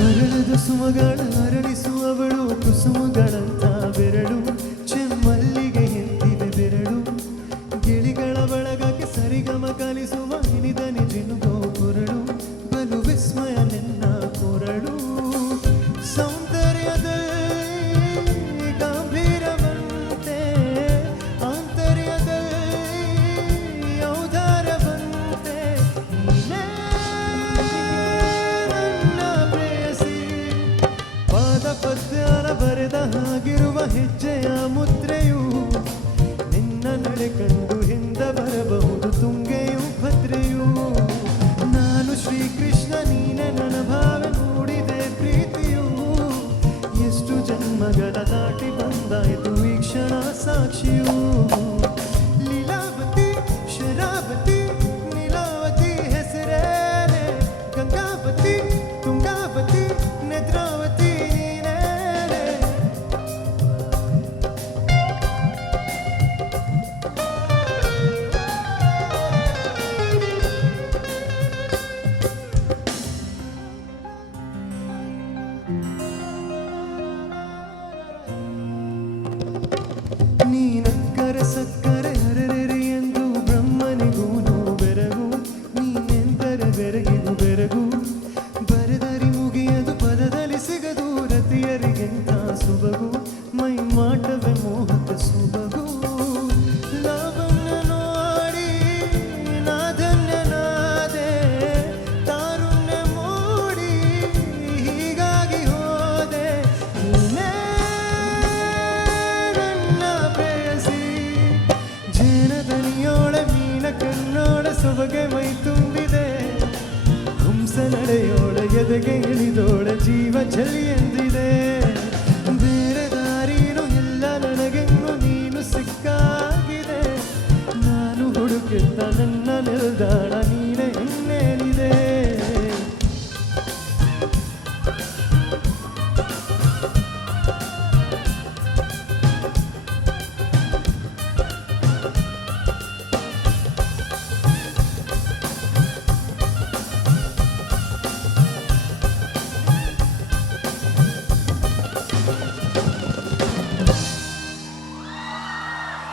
ಅರಳದ ಸುಮಗಳ ಅರಳಿಸುವವಳು ಕುಸುಮಗಳಂತ ಬೆರಳು ಚೆಮ್ಮಲ್ಲಿಗೆ ಎಂದಿವೆ ಬೆರಳು ಗಿಳಿಗಳ ಬಳಗಕ್ಕೆ ಸರಿಗಮ ಕಲಿಸುವ ಹಿನಿದನಿ ಜಿನುಗೋ ಕೊರಳು ಬಲು ವಿಸ್ಮಯ ನಿನ್ನ ಕೊರಳು ಸೌಂದರ್ಯದಲ್ಲಿ ಗಂಭೀರವಂತೆ ಆಂತರ್ಯದಲ್ಲಿ ಔದಾರವಂತೆ ನೀನೇ ಪದ್ಯಾನ ಬರೆದ ಹಾಗಿರುವ ಹೆಜ್ಜೆಯ ಮುದ್ರೆಯು ನಿನ್ನ ನಡೆ ಕಂಡು ಹಿಂದ ಬರಬಹುದು ತುಂಗೆಯು ಭದ್ರೆಯು ನಾನು ಶ್ರೀಕೃಷ್ಣ ನೀನೆ ನನ್ನ ಭಾವೆ ಮೂಡಿದೆ ಪ್ರೀತಿಯು ಎಷ್ಟು ಜನ್ಮಗಳ ದಾಟಿ ಬಂದಾಯಿತು ಈ ಕ್ಷಣ ಸಾಕ್ಷಿಯು ಲೀಲಾವತಿ ಶರಾವತಿ ನೀಲಾವತಿ ಹೆಸರೇನೆ ಗಂಗಾವತಿ ತುಂಗಾವತಿ ನೇತ್ರಾವತಿ ನೀನಕ್ಕರೆ ಸಕ್ಕರೆ ಹರರೆರೆ ಎಂದು ಬ್ರಹ್ಮನಿಗೂನು ಬೆರಗು ನೀನೆಂದರೆ ಬೆರಗಿಗೂ ಬೆರಗು ಬರೆದರಿ ಮುಗಿಯದು ಪದದಲ್ಲಿ ಸಿಗದು ರತಿಯರಿಗೆಂತ ಸುಬಗು ಮೈ ಮಾಟವೇ ಮೋಹ